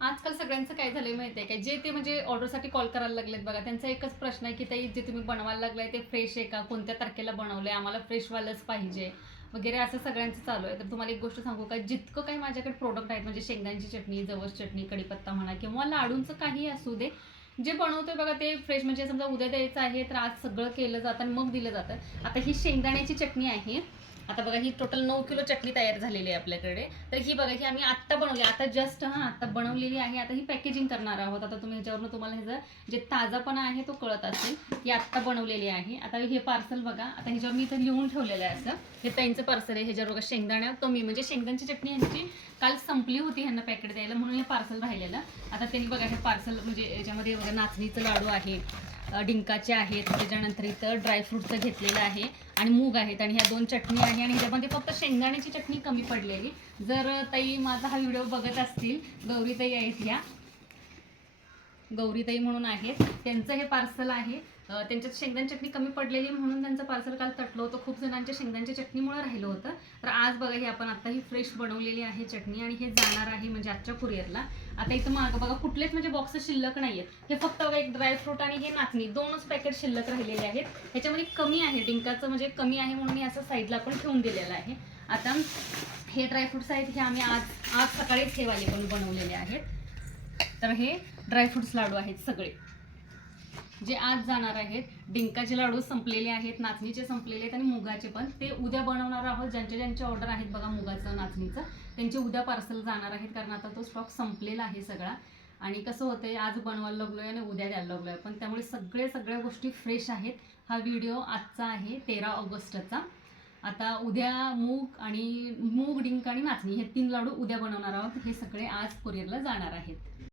आजकाल सगळ्यांचं काय झालंय माहिती आहे का, जे ते म्हणजे ऑर्डरसाठी कॉल करायला लागलेत बघा, त्यांचा एकच प्रश्न आहे की ताई जे तुम्ही बनवायला लागलाय ते फ्रेश आहे का, कोणत्या तारखेला बनवलंय, आम्हाला फ्रेशवालंच पाहिजे वगैरे असं सगळ्यांचं चालू आहे. तर तुम्हाला एक गोष्ट सांगू का, जितकं काही माझ्याकडे प्रोडक्ट आहेत म्हणजे शेंगदाण्याची चटणी, जवस चटणी, कढीपत्ता म्हणा किंवा लाडूंचं काही असू दे, जे बनवतोय बघा ते फ्रेश. म्हणजे समजा उद्या द्यायचं आहे तर आज सगळं केलं जातं आणि मग दिलं जातं. आता ही शेंगदाण्याची चटणी आहे. आता बघा ही टोटल 9 किलो चटणी तयार झालेली आहे आपल्याकडे. तर ही बघा ही आम्ही आत्ता बनवली, आता जस्ट आता बनवलेली आहे. आता ही पॅकेजिंग करणार आहोत. आता तुम्ही ह्याच्यावरून तुम्हाला ह्याचं जे ताजापणा आहे तो कळत असेल. ही आत्ता बनवलेली आहे. आता हे पार्सल बघा, आता ह्याच्यावर मी इथं लिहून ठेवलेलं आहे असं. हे त्यांचं पार्सल आहे. ह्याच्यावर बघा शेंगदाण्या कमी, म्हणजे शेंगदाण्याची चटणी ह्यांची काल संपली होती ह्यांना पॅकेट द्यायला, म्हणून हे पार्सल राहिलेलं. आता त्यांनी बघा हे पार्सल म्हणजे याच्यामध्ये बघा नाचणीचं लाडू आहे, डिंकाचे आहेत, त्याच्यानंतर इथं ड्रायफ्रूटचं घेतलेलं आहे आणि मूग आहेत आणि ह्या 2 चटणी आहे आणि ह्याच्यामध्ये फक्त शेंगदाण्याची चटणी कमी पडलेली. जर ताई माझा हा व्हिडिओ बघत असतील, गौरीताई आहेत ह्या, गौरीताई म्हणून आहेत, त्यांचं हे पार्सल आहे. त्यांच्यात शेंगदाणे चटणी कमी पडलेली म्हणून त्यांचं पार्सल काल तटलं होतं. खूप जणांच्या शेंगदाण्याच्या चटणीमुळे राहिलं होतं. तर आज बघा ही आपण आता ही फ्रेश बनवलेली आहे चटणी आणि हे जाणार आहे म्हणजे आजच्या कुरिअरला. आता इथं मागं बघा कुठलेच म्हणजे बॉक्स शिल्लक नाही आहेत. हे फक्त बघा एक ड्रायफ्रूट आणि हे नाचणी 2च पॅकेट शिल्लक राहिलेले आहेत. ह्याच्यामध्ये कमी आहे, डिंकाचं म्हणजे कमी आहे म्हणून हे असं साईडला आपण ठेवून दिलेलं आहे. आता हे ड्रायफ्रुट्स आहेत हे आम्ही आज सकाळीच हे वाले पण बनवलेले आहेत. तर हे ड्रायफ्रुट्स लाडू आहेत सगळे जे आज जाणार आहेत. डिंकाचे लाडू संपलेले आहेत, नाचणीचे संपलेले आहेत आणि मुगाचे पण ते उद्या बनवणार आहोत. ज्यांचे ऑर्डर आहेत बघा मुगाचं नाचणीचं, त्यांचे उद्या पार्सल जाणार आहेत, कारण आता तो स्टॉक संपलेला आहे सगळा. आणि कसं होतंय, आज बनवायला लागलोय आणि उद्या द्यायला लागलोय पण, त्यामुळे सगळ्या गोष्टी फ्रेश आहेत. हा व्हिडिओ आजचा आहे 13 ऑगस्टचा. आता उद्या मूग, डिंक आणि नाचणी हे 3 लाडू उद्या बनवणार आहोत. हे सगळे आज कुरिअरला जाणार आहेत.